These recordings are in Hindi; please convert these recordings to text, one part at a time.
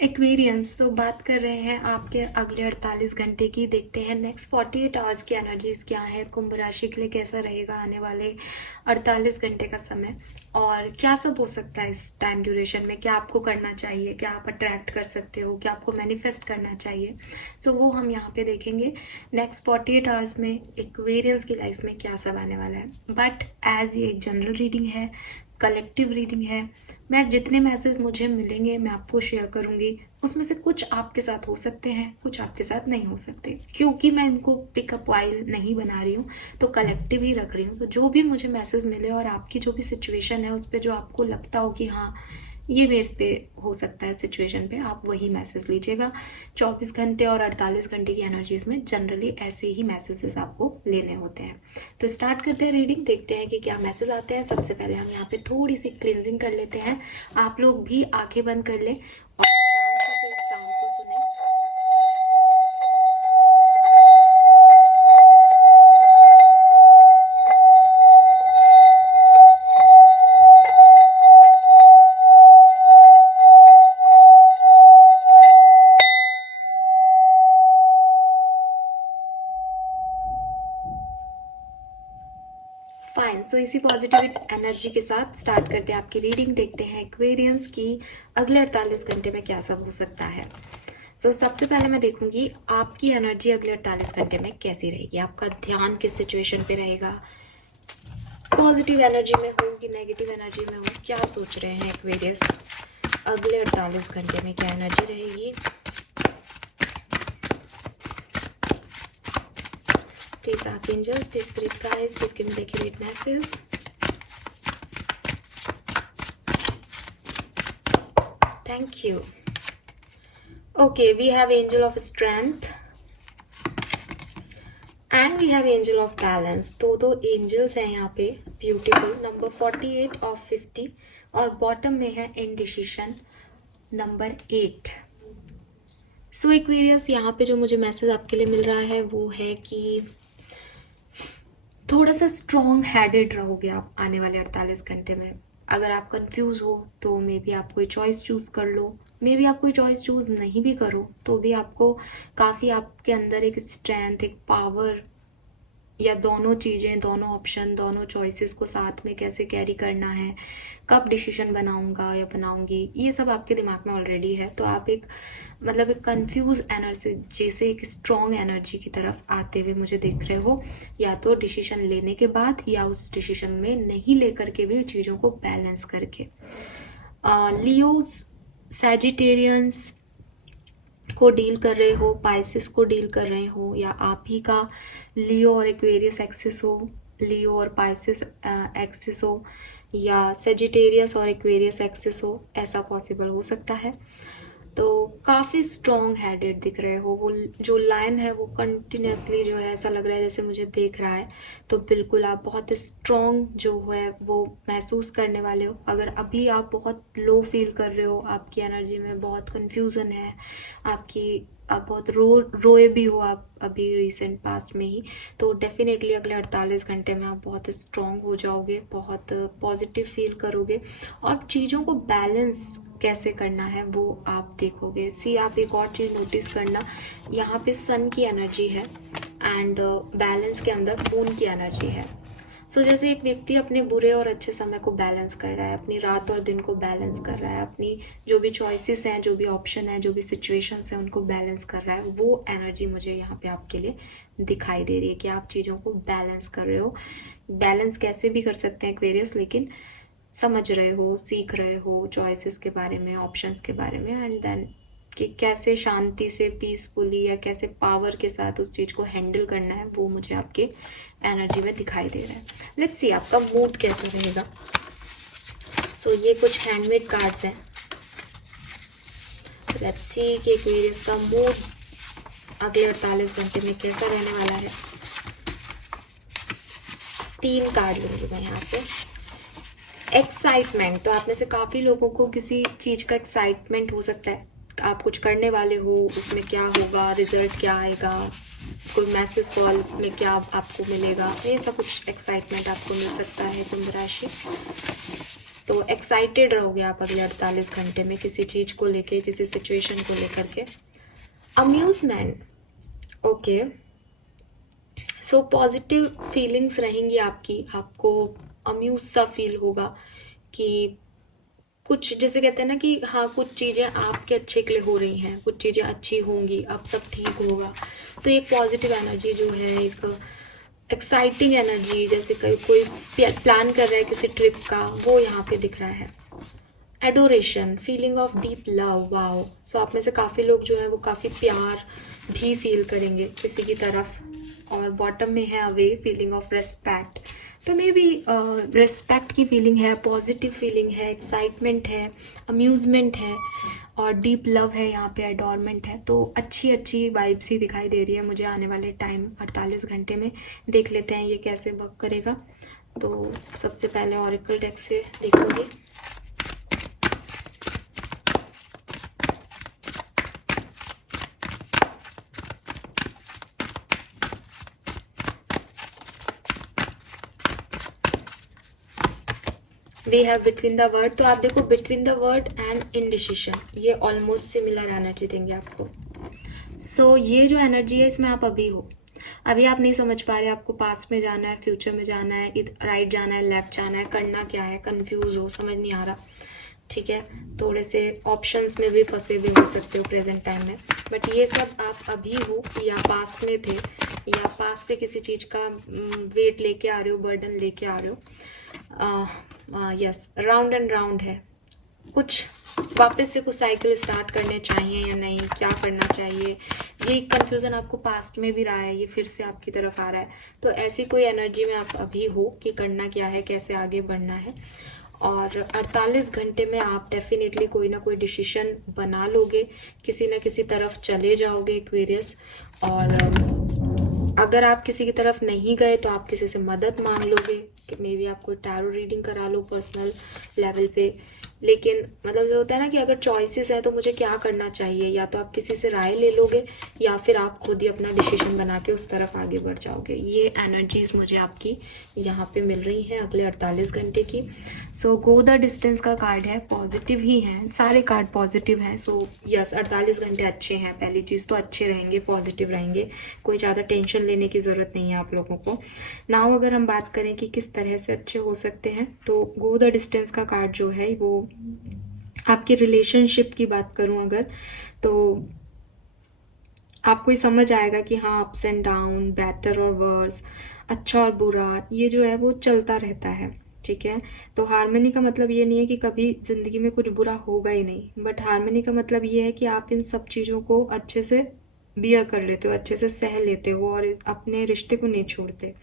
एक्वेरियंस, तो बात कर रहे हैं आपके अगले 48 घंटे की। देखते हैं नेक्स्ट 48 आवर्स की एनर्जीज क्या है, कुंभ राशि के लिए कैसा रहेगा आने वाले 48 घंटे का समय, और क्या सब हो सकता है इस टाइम ड्यूरेशन में। क्या आपको करना चाहिए, क्या आप अट्रैक्ट कर सकते हो, क्या आपको मैनिफेस्ट करना चाहिए। सो वो हम यहाँ पे देखेंगे नेक्स्ट 48 आवर्स में एक्वेरियंस की लाइफ में क्या सब आने वाला है। बट एज ये एक जनरल रीडिंग है, कलेक्टिव रीडिंग है, मैं जितने मैसेज मुझे मिलेंगे मैं आपको शेयर करूंगी। उसमें से कुछ आपके साथ हो सकते हैं, कुछ आपके साथ नहीं हो सकते, क्योंकि मैं इनको पिकअप वाइल नहीं बना रही हूँ, तो कलेक्टिव ही रख रही हूँ। तो जो भी मुझे मैसेज मिले और आपकी जो भी सिचुएशन है उस पर जो आपको लगता हो कि हाँ ये मेरे पे हो सकता है सिचुएशन पे, आप वही मैसेज लीजिएगा। 24 घंटे और 48 घंटे की एनर्जीज में जनरली ऐसे ही मैसेजेस आपको लेने होते हैं। तो स्टार्ट करते हैं रीडिंग, देखते हैं कि क्या मैसेज आते हैं। सबसे पहले हम यहाँ पे थोड़ी सी क्लिनजिंग कर लेते हैं। आप लोग भी आंखें बंद कर लें और शांति से इस साउंड को सुने। फाइन, सो इसी पॉजिटिव एनर्जी के साथ स्टार्ट करते हैं आपकी रीडिंग। देखते हैं एक्वेरियंस की अगले 48 घंटे में क्या सब हो सकता है। सो सबसे पहले मैं देखूंगी आपकी एनर्जी अगले 48 घंटे में कैसी रहेगी, आपका ध्यान किस सिचुएशन पे रहेगा, पॉजिटिव एनर्जी में हो कि नेगेटिव एनर्जी में हो, क्या सोच रहे हैं एक्वेरियस। अगले 48 घंटे में क्या एनर्जी रहेगी। Please archangels, please spirit guides, please give me the accurate message. Thank you. Okay, we have angel of strength and we have angel of balance. दो angels हैं यहाँ पे, beautiful, number 48 of 50, और bottom में है indecision, number 8. सो एक्वेरियस, यहाँ पे जो मुझे मैसेज आपके लिए मिल रहा है वो है कि थोड़ा सा स्ट्रॉन्ग हैडेड रहोगे आप आने वाले 48 घंटे में। अगर आप कंफ्यूज हो तो मे बी आप कोई चॉइस चूज़ कर लो, मे बी आप कोई चॉइस चूज़ नहीं भी करो तो भी आपको काफ़ी आपके अंदर एक स्ट्रेंथ, एक पावर, या दोनों चीज़ें, दोनों ऑप्शन, दोनों चॉइसेस को साथ में कैसे कैरी करना है, कब डिसीजन बनाऊंगा या बनाऊंगी, ये सब आपके दिमाग में ऑलरेडी है। तो आप एक मतलब एक कंफ्यूज एनर्जी से एक स्ट्रॉन्ग एनर्जी की तरफ आते हुए मुझे देख रहे हो, या तो डिसीजन लेने के बाद या उस डिसीजन में नहीं लेकर के भी चीज़ों को बैलेंस करके। लियोज, सैजिटेरियंस को डील कर रहे हो, पाइसिस को डील कर रहे हो, या आप ही का लियो और एक्वेरियस एक्सिस हो, लियो और पाइसिस एक्सिस हो, या सेजिटेरियस और एक्वेरियस एक्सिस हो, ऐसा पॉसिबल हो सकता है। तो काफ़ी स्ट्रॉन्ग हैडेड दिख रहे हो। वो जो लाइन है वो कंटिन्यूसली जो है ऐसा लग रहा है जैसे मुझे देख रहा है, तो बिल्कुल आप बहुत स्ट्रॉन्ग जो है वो महसूस करने वाले हो। अगर अभी आप बहुत लो फील कर रहे हो, आपकी एनर्जी में बहुत कन्फ्यूज़न है, आप बहुत रोए भी हो आप अभी रिसेंट पास्ट में ही, तो डेफिनेटली अगले 48 घंटे में आप बहुत स्ट्रॉन्ग हो जाओगे, बहुत पॉजिटिव फील करोगे, और चीज़ों को बैलेंस कैसे करना है वो आप देखोगे। सी, आप एक और चीज़ नोटिस करना, यहाँ पे सन की एनर्जी है एंड बैलेंस के अंदर मून की एनर्जी है। सो जैसे एक व्यक्ति अपने बुरे और अच्छे समय को बैलेंस कर रहा है, अपनी रात और दिन को बैलेंस कर रहा है, अपनी जो भी चॉइसेस हैं, जो भी ऑप्शन है, जो भी सिचुएशंस हैं, उनको बैलेंस कर रहा है, वो एनर्जी मुझे यहाँ पे आपके लिए दिखाई दे रही है कि आप चीज़ों को बैलेंस कर रहे हो। बैलेंस कैसे भी कर सकते हैं एक्वेरियस, लेकिन समझ रहे हो, सीख रहे हो चॉइसेस के बारे में, ऑप्शंस के बारे में, एंड देन कि कैसे शांति से, पीसफुली, या कैसे पावर के साथ उस चीज़ को हैंडल करना है, वो मुझे आपके एनर्जी में दिखाई दे रहा है। लेट्स सी आपका मूड कैसे रहेगा। सो ये कुछ हैंडमेड कार्ड्स हैं। लेट्स सी कि एक्वेरियस का मूड अगले 48 घंटे में कैसा रहने वाला है। 3 कार्ड लूँगी मैं यहाँ से। एक्साइटमेंट, तो आप में से काफ़ी लोगों को किसी चीज़ का एक्साइटमेंट हो सकता है। आप कुछ करने वाले हो, उसमें क्या होगा, रिजल्ट क्या आएगा, कोई मैसेज कॉल में क्या आपको मिलेगा, ये सब कुछ एक्साइटमेंट आपको मिल सकता है कुंभ राशि। तो एक्साइटेड रहोगे आप अगले 48 घंटे में किसी चीज़ को लेके, किसी सिचुएशन को लेकर के। Amusement, okay, so positive feelings रहेंगी आपकी, आपको अम्यूज सा फील होगा कि कुछ, जैसे कहते हैं ना कि हाँ कुछ चीज़ें आपके अच्छे के लिए हो रही हैं, कुछ चीज़ें अच्छी होंगी, अब सब ठीक होगा। तो एक पॉजिटिव एनर्जी जो है, एक एक्साइटिंग एनर्जी, जैसे कोई प्लान कर रहा है किसी ट्रिप का, वो यहाँ पे दिख रहा है। Adoration, feeling of deep love, wow. So आप में से काफ़ी लोग जो है वो काफ़ी प्यार भी फील करेंगे किसी की तरफ। और बॉटम में है अवे, फीलिंग ऑफ रेस्पेक्ट। तो मे बी रेस्पेक्ट की फीलिंग है, पॉजिटिव फीलिंग है, एक्साइटमेंट है, अम्यूजमेंट है और डीप लव है, यहाँ पे एडोरमेंट है। तो अच्छी अच्छी वाइब्स ही दिखाई दे रही है मुझे आने वाले टाइम 48 घंटे में। देख लेते हैं ये कैसे वर्क करेगा। तो सबसे पहले ऑरेकल डेक से देखूंगी। We have between the word. तो आप देखो between the word and indecision, ये ऑलमोस्ट सिमिलर एनर्जी देंगे आपको। सो ये जो एनर्जी है इसमें आप अभी हो, अभी आप नहीं समझ पा रहे आपको पास्ट में जाना है, फ्यूचर में जाना है, राइट जाना है, लेफ्ट जाना है, करना क्या है, कंफ्यूज हो, समझ नहीं आ रहा, ठीक है। थोड़े से ऑप्शंस में भी फंसे भी हो सकते हो प्रेजेंट टाइम में। बट ये सब आप अभी हो या पास्ट में थे, या पास्ट से किसी चीज़ का वेट लेके आ रहे हो, बर्डन लेके आ रहे हो। यस, राउंड एंड राउंड है। कुछ वापस से कुछ साइकिल स्टार्ट करने चाहिए या नहीं, क्या करना चाहिए, ये कंफ्यूजन आपको पास्ट में भी रहा है, ये फिर से आपकी तरफ आ रहा है। तो ऐसी कोई एनर्जी में आप अभी हो कि करना क्या है, कैसे आगे बढ़ना है। और 48 घंटे में आप डेफिनेटली कोई ना कोई डिसीजन बना लोगे, किसी ना किसी तरफ चले जाओगे एक्वेरियस। और अगर आप किसी की तरफ नहीं गए तो आप किसी से मदद मांग लोगे कि मे बी आप कोई टैरो रीडिंग करा लो पर्सनल लेवल पे। लेकिन मतलब जो होता है ना कि अगर चॉइसेस है तो मुझे क्या करना चाहिए, या तो आप किसी से राय ले लोगे या फिर आप खुद ही अपना डिसीजन बना के उस तरफ आगे बढ़ जाओगे। ये एनर्जीज मुझे आपकी यहाँ पे मिल रही हैं अगले 48 घंटे की। सो गो द डिस्टेंस का कार्ड है, पॉजिटिव ही है, सारे कार्ड पॉजिटिव हैं। सो यस, 48 घंटे अच्छे हैं। पहली चीज़ तो अच्छे रहेंगे, पॉजिटिव रहेंगे, कोई ज़्यादा टेंशन लेने की ज़रूरत नहीं है आप लोगों को। नाउ अगर हम बात करें कि किस तरह से अच्छे हो सकते हैं, तो गो द डिस्टेंस का कार्ड जो है वो आपकी रिलेशनशिप की बात करूं अगर, तो आपको ये समझ आएगा कि हाँ अप्स एंड डाउन, बेटर और वर्स, अच्छा और बुरा, ये जो है वो चलता रहता है, ठीक है। तो हार्मनी का मतलब ये नहीं है कि कभी ज़िंदगी में कुछ बुरा होगा ही नहीं, बट हार्मनी का मतलब ये है कि आप इन सब चीज़ों को अच्छे से बियर कर लेते हो, अच्छे से सह लेते हो और अपने रिश्ते को नहीं छोड़ते।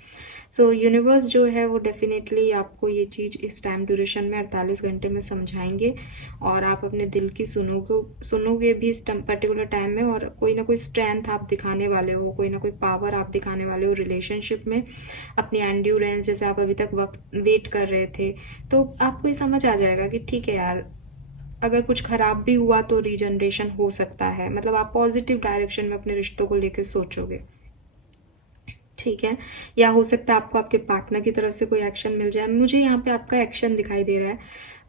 सो यूनिवर्स जो है वो डेफिनेटली आपको ये चीज़ इस टाइम ड्यूरेशन में 48 घंटे में समझाएंगे, और आप अपने दिल की सुनोगे भी इस पर्टिकुलर टाइम में। और कोई ना कोई स्ट्रेंथ आप दिखाने वाले हो, कोई ना कोई पावर आप दिखाने वाले हो रिलेशनशिप में, अपनी एंड्योरेंस, जैसे आप अभी तक वक्त वेट कर रहे थे, तो आपको ये समझ आ जाएगा कि ठीक है यार, अगर कुछ खराब भी हुआ तो रीजनरेशन हो सकता है। मतलब आप पॉजिटिव डायरेक्शन में अपने रिश्तों को लेकर सोचोगे, ठीक है। या हो सकता है आपको आपके पार्टनर की तरफ से कोई एक्शन मिल जाए। मुझे यहाँ पे आपका एक्शन दिखाई दे रहा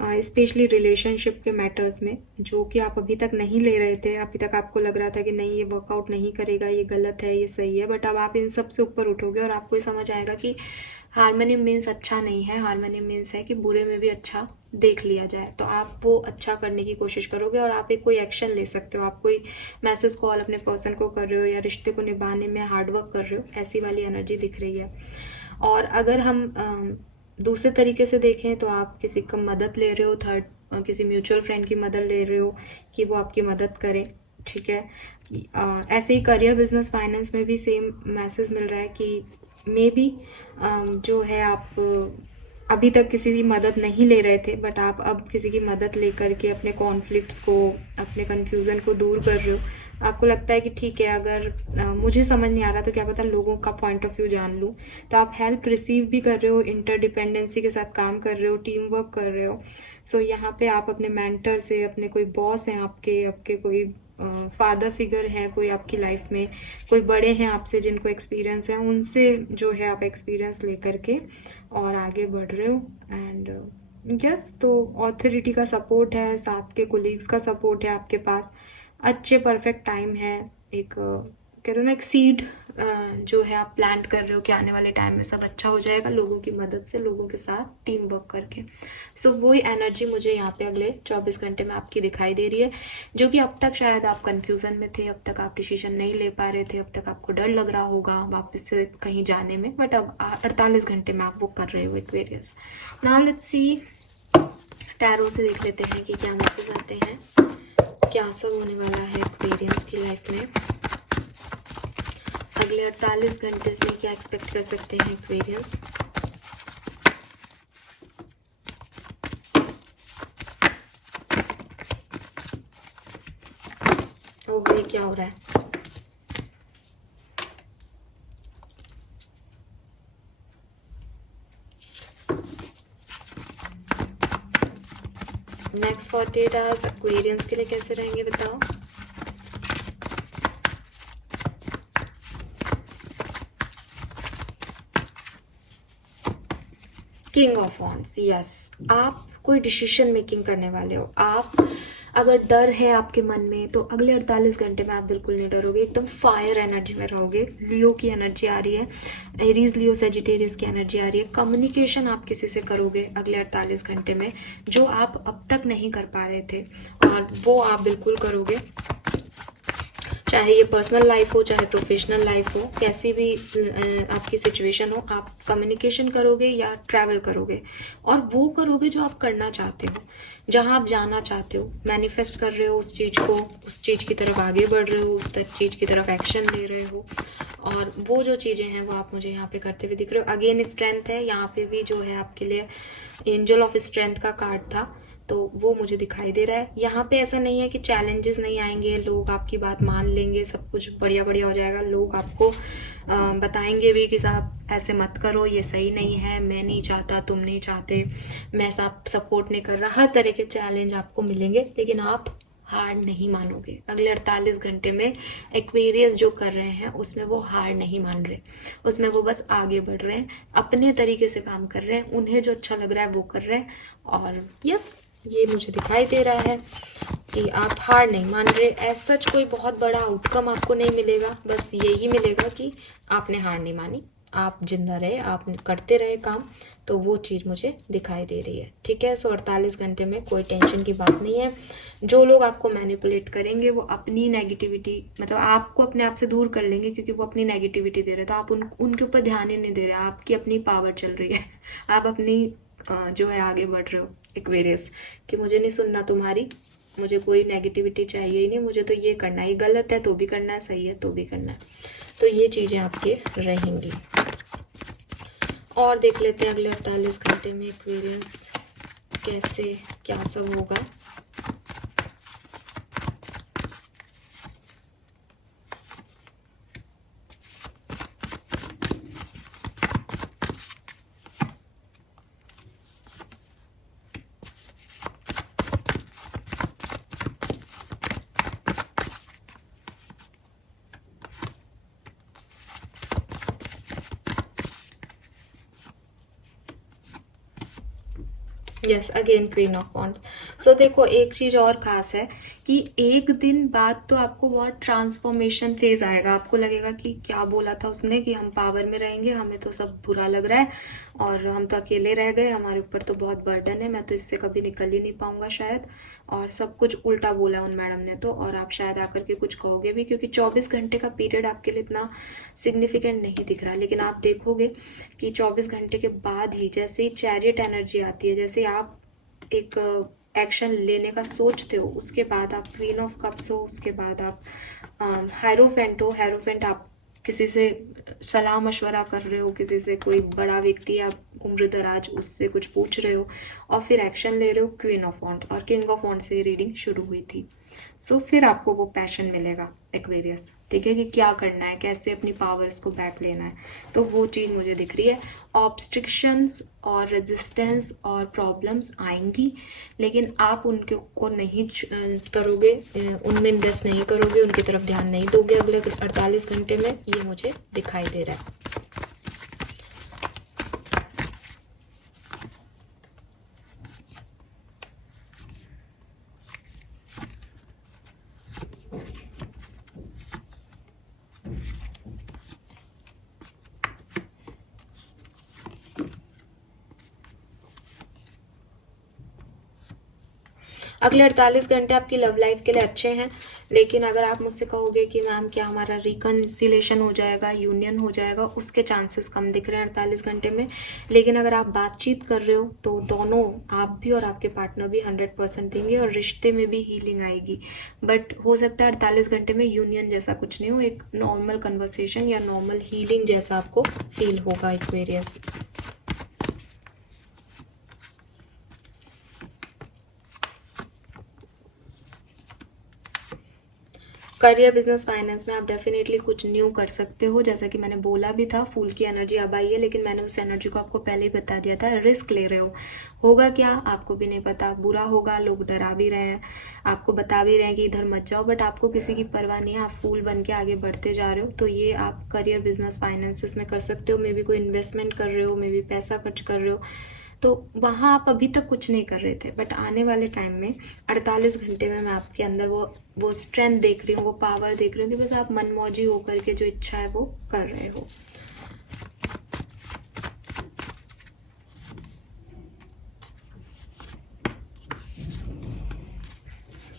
है, स्पेशली रिलेशनशिप के मैटर्स में, जो कि आप अभी तक नहीं ले रहे थे। अभी तक आपको लग रहा था कि नहीं ये वर्कआउट नहीं करेगा, ये गलत है, ये सही है, बट अब आप इन सब से ऊपर उठोगे और आपको ये समझ आएगा कि हारमोनियम मीन्स अच्छा नहीं है, हारमोनियम मीन्स है कि बुरे में भी अच्छा देख लिया जाए। तो आप वो अच्छा करने की कोशिश करोगे और आप एक कोई एक्शन ले सकते हो। आप कोई मैसेज कॉल अपने पर्सन को कर रहे हो या रिश्ते को निभाने में हार्डवर्क कर रहे हो, ऐसी वाली एनर्जी दिख रही है। और अगर हम दूसरे तरीके से देखें तो आप किसी का मदद ले रहे हो, किसी म्यूचुअल फ्रेंड की मदद ले रहे हो कि वो आपकी मदद करे, ठीक है। ऐसे ही करियर, बिजनेस, फाइनेंस में भी सेम मैसेज मिल रहा है कि मे बी जो है आप अभी तक किसी की मदद नहीं ले रहे थे, बट आप अब किसी की मदद लेकर के अपने कॉन्फ्लिक्ट्स को, अपने कन्फ्यूज़न को दूर कर रहे हो। आपको लगता है कि ठीक है, अगर मुझे समझ नहीं आ रहा तो क्या पता लोगों का पॉइंट ऑफ व्यू जान लूँ। तो आप हेल्प रिसीव भी कर रहे हो, इंटरडिपेंडेंसी के साथ काम कर रहे हो, टीम वर्क कर रहे हो। सो यहाँ पे आप अपने मेंटर से, अपने कोई बॉस हैं आपके, आपके कोई फादर फिगर है कोई आपकी लाइफ में, कोई बड़े हैं आपसे जिनको एक्सपीरियंस है, उनसे जो है आप एक्सपीरियंस लेकर के और आगे बढ़ रहे हो। एंड यस, तो ऑथोरिटी का सपोर्ट है, साथ के कोलीग्स का सपोर्ट है आपके पास, अच्छे परफेक्ट टाइम है, एक कह रहे हो ना एक सीड जो है आप प्लांट कर रहे हो कि आने वाले टाइम में सब अच्छा हो जाएगा लोगों की मदद से, लोगों के साथ टीम वर्क करके। सो वही एनर्जी मुझे यहाँ पे अगले 24 घंटे में आपकी दिखाई दे रही है, जो कि अब तक शायद आप कन्फ्यूज़न में थे, अब तक आप डिसीजन नहीं ले पा रहे थे, अब तक आपको डर लग रहा होगा वापस से कहीं जाने में, बट अब 48 घंटे में आप वो कर रहे हो Aquarius. Now let's see, tarot से देख लेते हैं कि क्या मैसेज आते हैं, क्या सब होने वाला है एक्वेरियंस की लाइफ में अगले 48 घंटे में, क्या एक्सपेक्ट कर सकते हैं एक्वेरियंस। ओह, ये क्या हो रहा है? नेक्स्ट 48 आवर्स एक्वेरियंस के लिए कैसे रहेंगे बताओ। किंग ऑफ वॉन्ड्स, यस, आप कोई डिसीजन मेकिंग करने वाले हो। आप अगर डर है आपके मन में तो अगले 48 घंटे में आप बिल्कुल नहीं डरोगे, एकदम फायर एनर्जी में रहोगे। लियो की एनर्जी आ रही है, एरीज लियो सेजिटेरियस की एनर्जी आ रही है। कम्युनिकेशन आप किसी से करोगे अगले 48 घंटे में जो आप अब तक नहीं कर पा रहे थे, और वो आप बिल्कुल करोगे, चाहे ये पर्सनल लाइफ हो चाहे प्रोफेशनल लाइफ हो, कैसी भी आपकी सिचुएशन हो, आप कम्युनिकेशन करोगे या ट्रैवल करोगे, और वो करोगे जो आप करना चाहते हो, जहाँ आप जाना चाहते हो, मैनिफेस्ट कर रहे हो उस चीज़ को, उस चीज़ की तरफ आगे बढ़ रहे हो, उस चीज़ की तरफ एक्शन ले रहे हो, और वो जो चीज़ें हैं वो आप मुझे यहाँ पे करते हुए दिख रहे हो। अगेन स्ट्रेंथ है यहाँ पे भी, जो है आपके लिए एंजल ऑफ स्ट्रेंथ का कार्ड था, तो वो मुझे दिखाई दे रहा है। यहाँ पे ऐसा नहीं है कि चैलेंजेस नहीं आएंगे, लोग आपकी बात मान लेंगे, सब कुछ बढ़िया बढ़िया हो जाएगा। लोग आपको बताएंगे भी कि साहब ऐसे मत करो, ये सही नहीं है, मैं नहीं चाहता, तुम नहीं चाहते, मैं सब सपोर्ट नहीं कर रहा। हर तरह के चैलेंज आपको मिलेंगे, लेकिन आप हार नहीं मानोगे। अगले 48 घंटे में एक्वेरियस जो कर रहे हैं उसमें वो हार नहीं मान रहे, उसमें वो बस आगे बढ़ रहे हैं, अपने तरीके से काम कर रहे हैं, उन्हें जो अच्छा लग रहा है वो कर रहे हैं। और यस, ये मुझे दिखाई दे रहा है कि आप हार नहीं मान रहे। ऐसा सच कोई बहुत बड़ा आउटकम आपको नहीं मिलेगा, बस यही मिलेगा कि आपने हार नहीं मानी, आप जिंदा रहे, आप करते रहे काम, तो वो चीज़ मुझे दिखाई दे रही है। ठीक है, सो 48 घंटे में कोई टेंशन की बात नहीं है। जो लोग आपको मैनिपुलेट करेंगे वो अपनी नेगेटिविटी, मतलब आपको अपने आप से दूर कर लेंगे, क्योंकि वो अपनी नेगेटिविटी दे रहे, तो आप उनके ऊपर ध्यान ही नहीं दे रहे, आपकी अपनी पावर चल रही है। आप अपनी जो है आगे बढ़ रहे हो एक्वेरियस, कि मुझे नहीं सुनना तुम्हारी, मुझे कोई नेगेटिविटी चाहिए ही नहीं, मुझे तो ये करना है, ये गलत है तो भी करना है, सही है तो भी करना है। तो ये चीज़ें आपके रहेंगी। और देख लेते हैं अगले 48 घंटे में एक्वेरियस कैसे क्या सब होगा। Yes, again queen of wands. So देखो, एक चीज़ और खास है कि एक दिन बाद तो आपको बहुत ट्रांसफॉर्मेशन फेज आएगा, आपको लगेगा कि क्या बोला था उसने कि हम पावर में रहेंगे, हमें तो सब बुरा लग रहा है और हम तो अकेले रह गए, हमारे ऊपर तो बहुत बर्डन है, मैं तो इससे कभी निकल ही नहीं पाऊंगा शायद, और सब कुछ उल्टा बोला उन मैडम ने तो, और आप शायद आकर के कुछ कहोगे भी, क्योंकि 24 घंटे का पीरियड आपके लिए इतना सिग्निफिकेंट नहीं दिख रहा। लेकिन आप देखोगे कि 24 घंटे के बाद ही जैसे ही चैरियट एनर्जी आती है, जैसे आप एक एक्शन लेने का सोचते हो, उसके बाद आप क्वीन ऑफ कप्स हो, उसके बाद आप हायरोफेंट हो। हायरोफेंट आप किसी से सलाह मशवरा कर रहे हो, किसी से, कोई बड़ा व्यक्ति या उम्र दराज, उससे कुछ पूछ रहे हो और फिर एक्शन ले रहे हो, क्वीन ऑफ वॉन्ड। और किंग ऑफ वॉन्ड से रीडिंग शुरू हुई थी। सो फिर आपको वो पैशन मिलेगा एक्वेरियस, ठीक है, कि क्या करना है, कैसे अपनी पावर्स को बैक लेना है, तो वो चीज़ मुझे दिख रही है। ऑब्स्ट्रिक्शंस और रेजिस्टेंस और प्रॉब्लम्स आएंगी, लेकिन आप उनके को नहीं करोगे, उनमें इन्वेस्ट नहीं करोगे, उनकी तरफ ध्यान नहीं दोगे अगले 48 घंटे में, ये मुझे दिखाई दे रहा है। अगले 48 घंटे आपकी लव लाइफ के लिए अच्छे हैं, लेकिन अगर आप मुझसे कहोगे कि मैम क्या हमारा रिकन्सिलेशन हो जाएगा, यूनियन हो जाएगा, उसके चांसेस कम दिख रहे हैं 48 घंटे में। लेकिन अगर आप बातचीत कर रहे हो तो दोनों, आप भी और आपके पार्टनर भी 100% देंगे और रिश्ते में भी हीलिंग आएगी। बट हो सकता है 48 घंटे में यूनियन जैसा कुछ नहीं हो, एक नॉर्मल कन्वर्सेशन या नॉर्मल हीलिंग जैसा आपको फील होगा एक्वेरियस। करियर, बिजनेस, फाइनेंस में आप डेफिनेटली कुछ न्यू कर सकते हो। जैसा कि मैंने बोला भी था, फूल की एनर्जी अब आई है, लेकिन मैंने उस एनर्जी को आपको पहले ही बता दिया था। रिस्क ले रहे हो, होगा क्या आपको भी नहीं पता, बुरा होगा, लोग डरा भी रहे हैं, आपको बता भी रहे हैं कि इधर मत जाओ, बट आपको किसी की परवाह नहीं है, आप फूल बन के आगे बढ़ते जा रहे हो। तो ये आप करियर, बिजनेस, फाइनेंसिस में कर सकते हो। मे बी कोई इन्वेस्टमेंट कर रहे हो, मे बी पैसा खर्च कर रहे हो, तो वहाँ आप अभी तक कुछ नहीं कर रहे थे, बट आने वाले टाइम में 48 घंटे में मैं आपके अंदर वो स्ट्रेंथ देख रही हूँ, वो पावर देख रही हूँ कि बस आप मनमौजी होकर के जो इच्छा है वो कर रहे हो।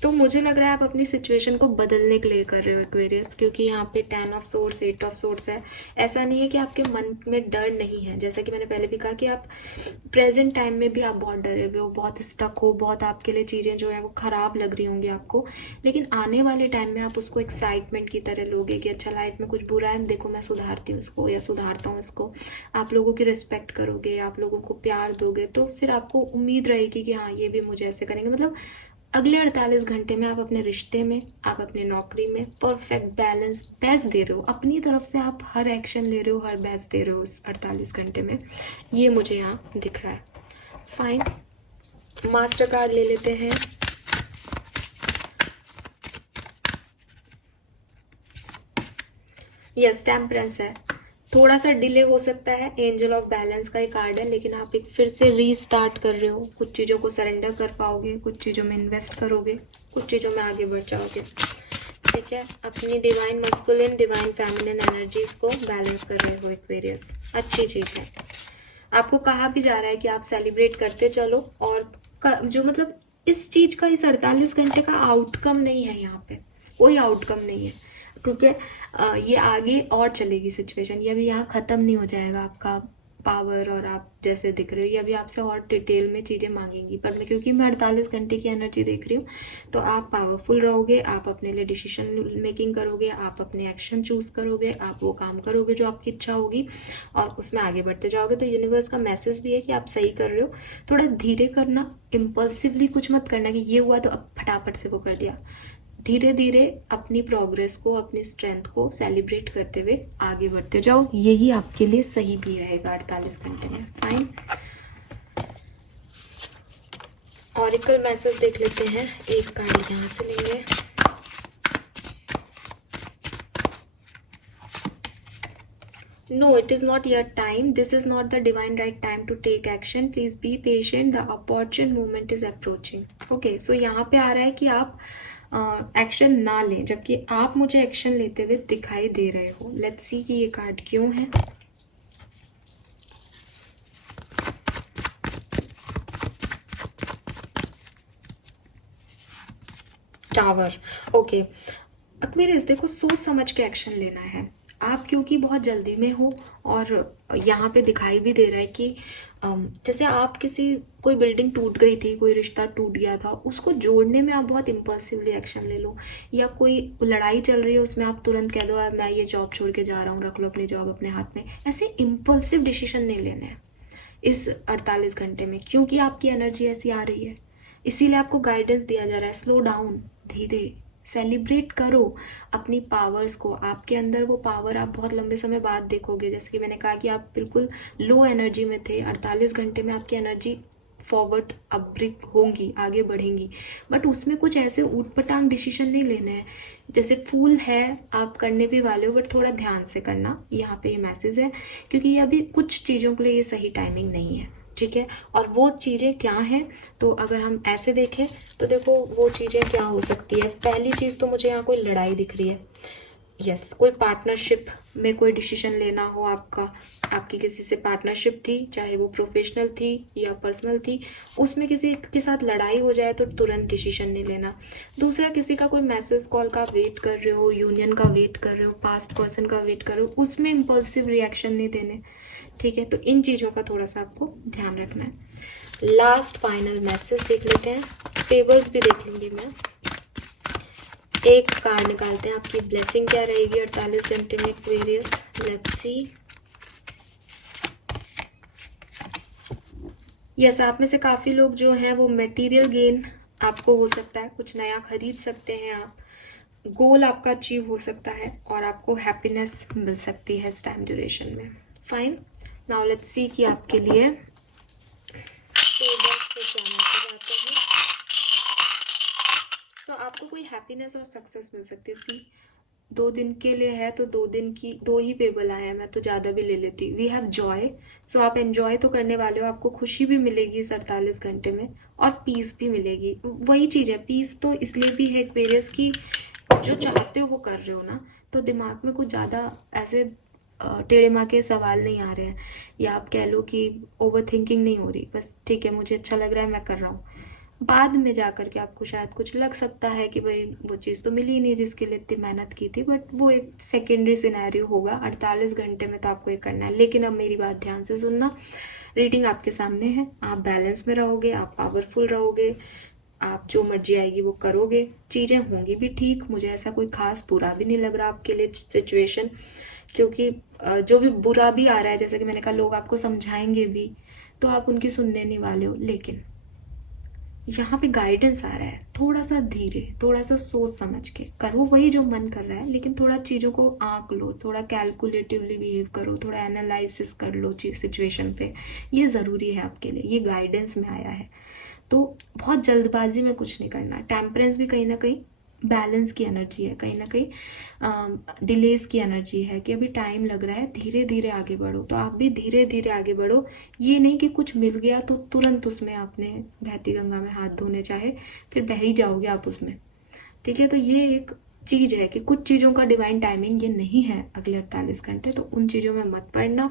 तो मुझे लग रहा है आप अपनी सिचुएशन को बदलने के लिए कर रहे हो एक्वेरियस, क्योंकि यहाँ पे 10 ऑफ सोर्स, 8 ऑफ सोर्स है। ऐसा नहीं है कि आपके मन में डर नहीं है, जैसा कि मैंने पहले भी कहा कि आप प्रेजेंट टाइम में भी आप बहुत डरे हुए हो, बहुत स्टक हो, बहुत आपके लिए चीज़ें जो है वो ख़राब लग रही होंगी आपको। लेकिन आने वाले टाइम में आप उसको एक्साइटमेंट की तरह लोगे कि अच्छा लाइफ में कुछ बुरा है, देखो मैं सुधारती हूँ इसको या सुधारता हूँ इसको। आप लोगों की रिस्पेक्ट करोगे, आप लोगों को प्यार दोगे, तो फिर आपको उम्मीद रहेगी कि हाँ ये भी मुझे ऐसे करेंगे। मतलब अगले 48 घंटे में आप अपने रिश्ते में, आप अपने नौकरी में परफेक्ट बैलेंस, बेस्ट दे रहे हो अपनी तरफ से, आप हर एक्शन ले रहे हो, हर बेस्ट दे रहे हो उस 48 घंटे में, ये मुझे यहाँ दिख रहा है। फाइन, मास्टर कार्ड ले लेते हैं। यस, टेम्परेंस है, थोड़ा सा डिले हो सकता है। एंजल ऑफ बैलेंस का एक कार्ड है, लेकिन आप एक फिर से रीस्टार्ट कर रहे हो, कुछ चीज़ों को सरेंडर कर पाओगे, कुछ चीज़ों में इन्वेस्ट करोगे, कुछ चीज़ों में आगे बढ़ जाओगे। ठीक है, अपनी divine masculine, divine feminine energies को बैलेंस कर रहे हो एक्वेरियस, अच्छी चीज़ है। आपको कहा भी जा रहा है कि आप सेलिब्रेट करते चलो, और जो मतलब इस चीज़ का, इस 48 घंटे का आउटकम नहीं है, यहाँ पे कोई आउटकम नहीं है, क्योंकि ये आगे और चलेगी सिचुएशन, ये अभी यहाँ ख़त्म नहीं हो जाएगा आपका पावर, और आप जैसे दिख रहे हो ये अभी आपसे और डिटेल में चीज़ें मांगेंगी। पर मैं, क्योंकि मैं 48 घंटे की एनर्जी देख रही हूँ, तो आप पावरफुल रहोगे, आप अपने लिए डिसीजन मेकिंग करोगे, आप अपने एक्शन चूज करोगे, आप वो काम करोगे जो आपकी इच्छा होगी, और उसमें आगे बढ़ते जाओगे। तो यूनिवर्स का मैसेज भी है कि आप सही कर रहे हो, थोड़ा धीरे करना, इम्पल्सिवली कुछ मत करना कि ये हुआ तो अब फटाफट से वो कर दिया। धीरे धीरे अपनी प्रोग्रेस को, अपनी स्ट्रेंथ को सेलिब्रेट करते हुए आगे बढ़ते जाओ, यही आपके लिए सही भी रहेगा 48 घंटे में। फाइन, ऑरिकल मैसेज देख लेते हैं, एक कार्ड यहाँ से लेंगे। No, it is not yet time. This is not the divine right time to take action. Please be patient. The opportune moment is approaching. Okay, so यहाँ पे आ रहा है कि आप एक्शन ना लें, जबकि आप मुझे एक्शन लेते हुए दिखाई दे रहे हो। लेट्स सी कि ये कार्ड क्यों है। Tower, okay. एक्वेरियस देखो, सोच समझ के एक्शन लेना है आप, क्योंकि बहुत जल्दी में हो, और यहाँ पे दिखाई भी दे रहा है कि जैसे आप कोई बिल्डिंग टूट गई थी, कोई रिश्ता टूट गया था, उसको जोड़ने में आप बहुत इम्पल्सिवली एक्शन ले लो, या कोई लड़ाई चल रही है उसमें आप तुरंत कह दो मैं ये जॉब छोड़ के जा रहा हूँ, रख लो अपनी जॉब अपने हाथ में। ऐसे इम्पल्सिव डिसीजन नहीं लेने हैं इस 48 घंटे में, क्योंकि आपकी एनर्जी ऐसी आ रही है। इसीलिए आपको गाइडेंस दिया जा रहा है, स्लो डाउन, धीरे, सेलिब्रेट करो अपनी पावर्स को। आपके अंदर वो पावर आप बहुत लंबे समय बाद देखोगे। जैसे कि मैंने कहा कि आप बिल्कुल लो एनर्जी में थे, 48 घंटे में आपकी एनर्जी फॉरवर्ड अपब्रिक होंगी, आगे बढ़ेंगी, बट उसमें कुछ ऐसे ऊटपटांग डिसीजन नहीं लेने हैं। जैसे फूल है, आप करने भी वाले हो, बट थोड़ा ध्यान से करना, यहाँ पे ये मैसेज है, क्योंकि ये अभी कुछ चीज़ों के लिए ये सही टाइमिंग नहीं है। ठीक है, और वो चीज़ें क्या हैं, तो अगर हम ऐसे देखें तो देखो वो चीज़ें क्या हो सकती है। पहली चीज़ तो मुझे यहाँ कोई लड़ाई दिख रही है, यस, कोई पार्टनरशिप में कोई डिसीजन लेना हो आपका, आपकी किसी से पार्टनरशिप थी, चाहे वो प्रोफेशनल थी या पर्सनल थी, उसमें किसी के साथ लड़ाई हो जाए तो तुरंत डिसीजन नहीं लेना। दूसरा, किसी का कोई मैसेज कॉल का वेट कर रहे हो, यूनियन का वेट कर रहे हो, पास्ट पर्सन का वेट कर रहे हो, उसमें इम्पल्सिव रिएक्शन नहीं देने, ठीक है। तो इन चीज़ों का थोड़ा सा आपको ध्यान रखना है। लास्ट फाइनल मैसेज देख लेते हैं, फेवर्स भी देख लूँगी मैं। एक कार्ड निकालते हैं, आपकी ब्लेसिंग क्या रहेगी 48 घंटे में एक्वेरियस। Let's see. यस, आप में से काफ़ी लोग जो हैं वो मटेरियल गेन आपको हो सकता है, कुछ नया खरीद सकते हैं आप, गोल आपका अचीव हो सकता है और आपको हैप्पीनेस मिल सकती है इस टाइम ड्यूरेशन में। फाइन, नाउ लेट्स सी कि आपके लिए तो आपको कोई हैप्पीनेस और सक्सेस मिल सकती है। सी, 2 दिन के लिए है तो 2 दिन की 2 ही पेबल आए हैं, मैं तो ज़्यादा भी ले लेती। वी हैव जॉय, सो आप एंजॉय तो करने वाले हो, आपको खुशी भी मिलेगी इस 48 घंटे में और पीस भी मिलेगी। वही चीज़ है, पीस तो इसलिए भी है एक्वेरियस की जो चाहते हो वो कर रहे हो ना, तो दिमाग में कुछ ज़्यादा ऐसे टेढ़े माके सवाल नहीं आ रहे हैं, या आप कह लो कि ओवर थिंकिंग नहीं हो रही, बस ठीक है मुझे अच्छा लग रहा है मैं कर रहा हूँ। बाद में जा कर के आपको शायद कुछ लग सकता है कि भाई वो चीज़ तो मिली ही नहीं जिसके लिए इतनी मेहनत की थी, बट वो एक सेकेंडरी सिनेरियो होगा। 48 घंटे में तो आपको ये करना है। लेकिन अब मेरी बात ध्यान से सुनना, रीडिंग आपके सामने है, आप बैलेंस में रहोगे, आप पावरफुल रहोगे, आप जो मर्जी आएगी वो करोगे, चीज़ें होंगी भी ठीक। मुझे ऐसा कोई खास बुरा भी नहीं लग रहा आपके लिए सिचुएशन, क्योंकि जो भी बुरा भी आ रहा है, जैसे कि मैंने कहा, लोग आपको समझाएंगे भी तो आप उनकी सुनने नहीं वाले हो। लेकिन यहाँ पे गाइडेंस आ रहा है, थोड़ा सा धीरे, थोड़ा सा सोच समझ के करो वही जो मन कर रहा है, लेकिन थोड़ा चीज़ों को आंक लो, थोड़ा कैलकुलेटिवली बिहेव करो, थोड़ा एनालिसिस कर लो चीज सिचुएशन पे। ये ज़रूरी है आपके लिए, ये गाइडेंस में आया है। तो बहुत जल्दबाजी में कुछ नहीं करना। टेम्परेंस भी कहीं ना कहीं बैलेंस की एनर्जी है, कहीं ना कहीं डिलेस की एनर्जी है कि अभी टाइम लग रहा है, धीरे धीरे आगे बढ़ो। तो आप भी धीरे धीरे आगे बढ़ो, ये नहीं कि कुछ मिल गया तो तुरंत उसमें आपने बहती गंगा में हाथ धोने चाहे, फिर बह ही जाओगे आप उसमें, ठीक है। तो ये एक चीज़ है कि कुछ चीज़ों का डिवाइन टाइमिंग ये नहीं है अगले 48 घंटे, तो उन चीज़ों में मत पड़ना।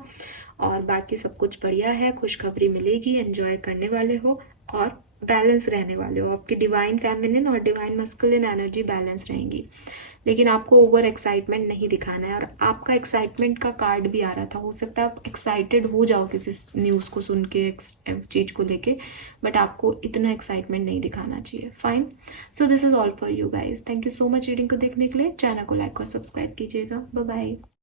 और बाकी सब कुछ बढ़िया है, खुशखबरी मिलेगी, एंजॉय करने वाले हो और बैलेंस रहने वाले हो। आपकी डिवाइन फेमिनिन और डिवाइन मस्कुलिन एनर्जी बैलेंस रहेंगी, लेकिन आपको ओवर एक्साइटमेंट नहीं दिखाना है। और आपका एक्साइटमेंट का कार्ड भी आ रहा था, हो सकता है आप एक्साइटेड हो जाओ किसी न्यूज़ को सुन के, चीज़ को लेके, बट आपको इतना एक्साइटमेंट नहीं दिखाना चाहिए। Fine, so this is all for you guys. Thank you so much reading को देखने के लिए। चैनल को लाइक और सब्सक्राइब कीजिएगा। Bye bye.